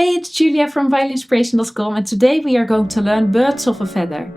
Hey, it's Julia from violinspiration.com, and today we are going to learn Birds of a Feather.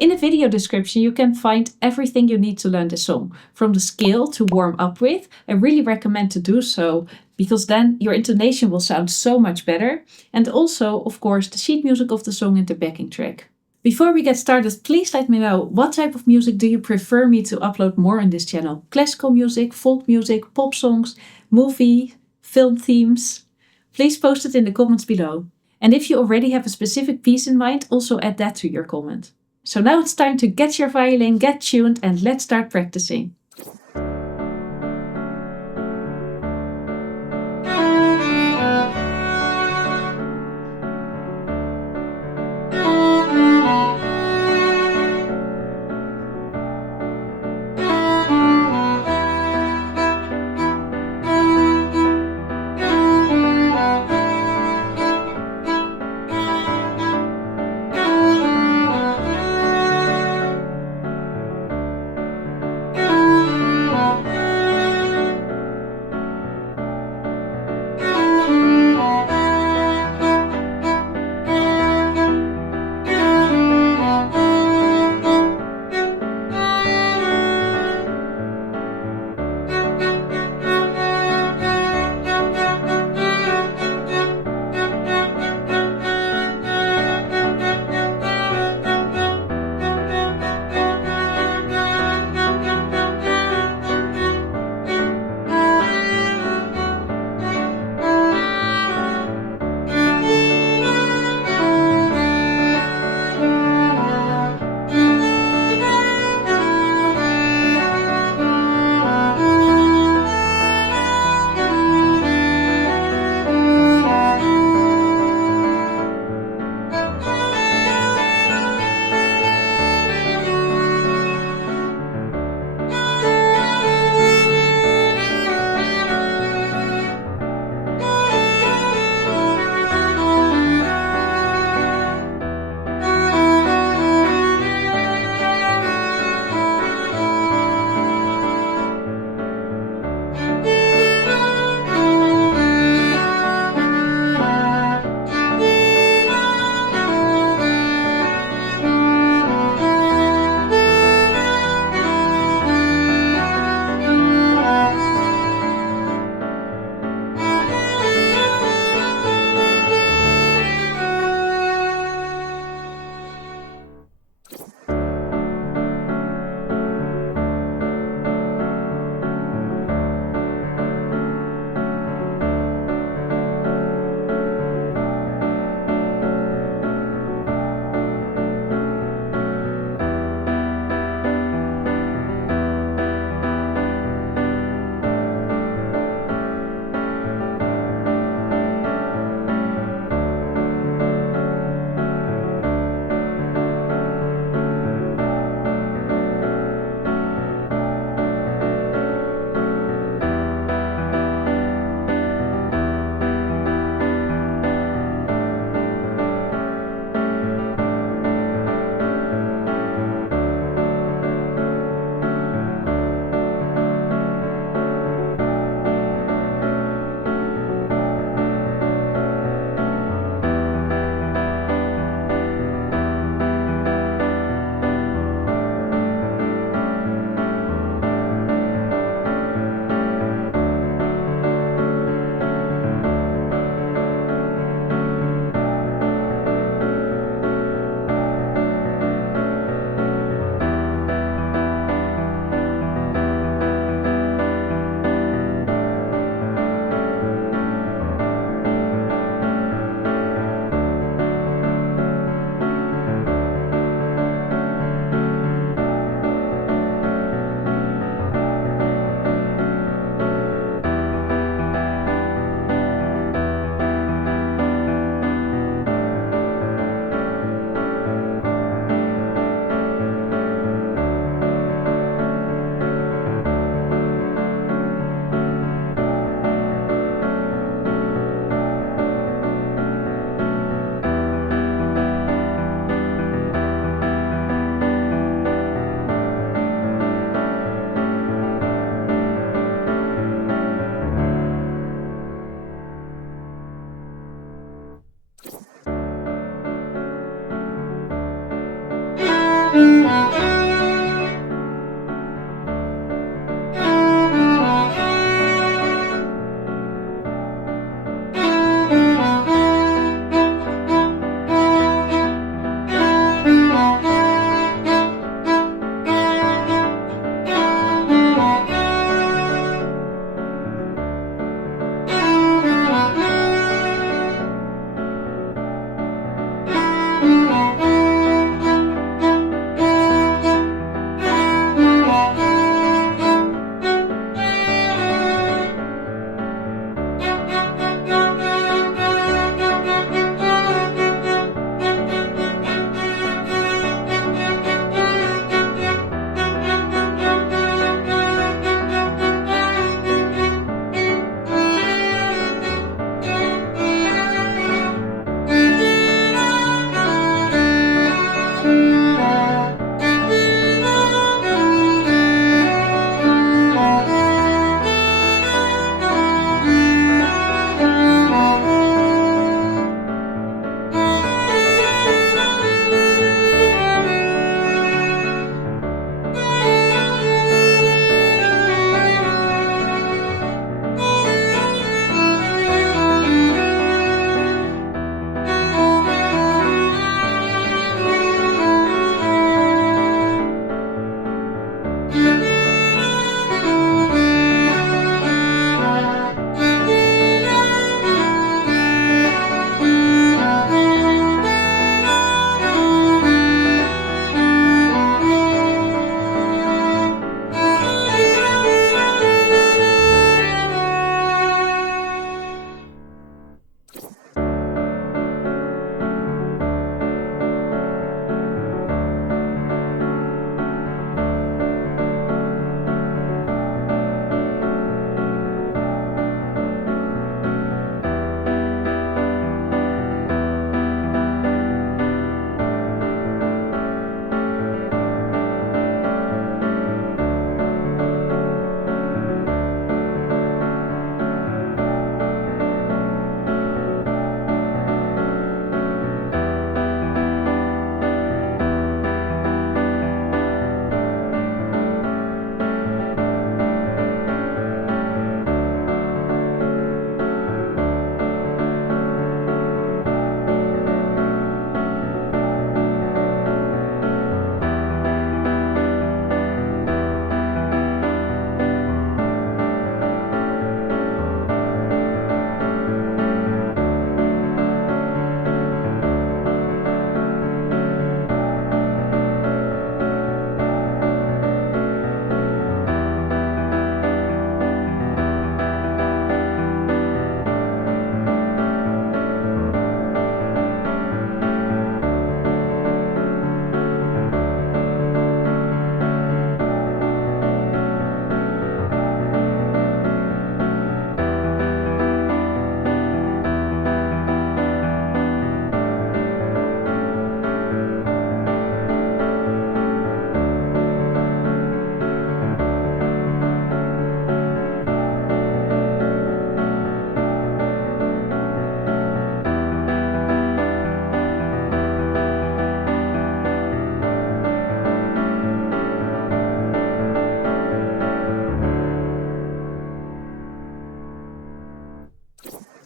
In the video description you can find everything you need to learn the song, from the scale to warm up with. I really recommend to do so because then your intonation will sound so much better, and also of course the sheet music of the song and the backing track. Before we get started, please let me know what type of music do you prefer me to upload more on this channel. Classical music, folk music, pop songs, movie, film themes. Please post it in the comments below. And if you already have a specific piece in mind, also add that to your comment. So now it's time to get your violin, get tuned, and let's start practicing.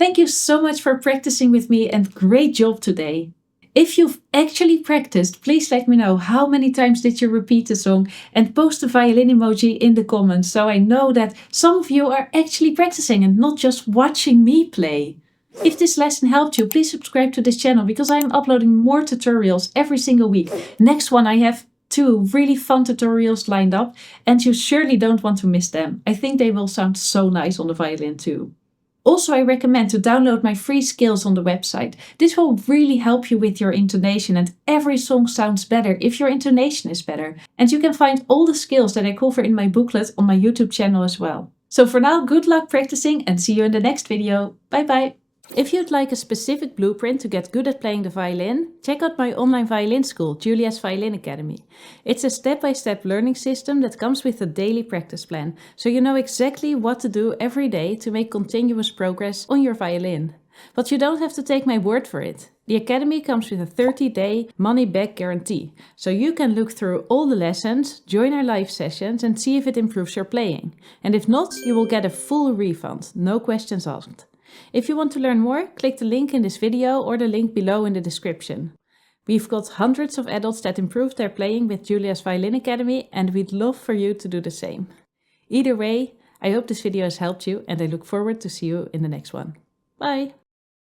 Thank you so much for practicing with me and great job today. If you've actually practiced, please let me know how many times did you repeat the song and post the violin emoji in the comments so I know that some of you are actually practicing and not just watching me play. If this lesson helped you, please subscribe to this channel because I am uploading more tutorials every single week. Next one I have 2 really fun tutorials lined up and you surely don't want to miss them. I think they will sound so nice on the violin too. Also, I recommend to download my free skills on the website. This will really help you with your intonation and every song sounds better if your intonation is better. And you can find all the skills that I cover in my booklet on my YouTube channel as well. So for now, good luck practicing and see you in the next video. Bye bye! If you'd like a specific blueprint to get good at playing the violin, check out my online violin school, Julia's Violin Academy. It's a step-by-step learning system that comes with a daily practice plan, so you know exactly what to do every day to make continuous progress on your violin. But you don't have to take my word for it. The Academy comes with a 30-day money-back guarantee, so you can look through all the lessons, join our live sessions and see if it improves your playing. And if not, you will get a full refund, no questions asked. If you want to learn more, click the link in this video or the link below in the description. We've got hundreds of adults that improve their playing with Julia's Violin Academy and we'd love for you to do the same. Either way, I hope this video has helped you and I look forward to see you in the next one. Bye!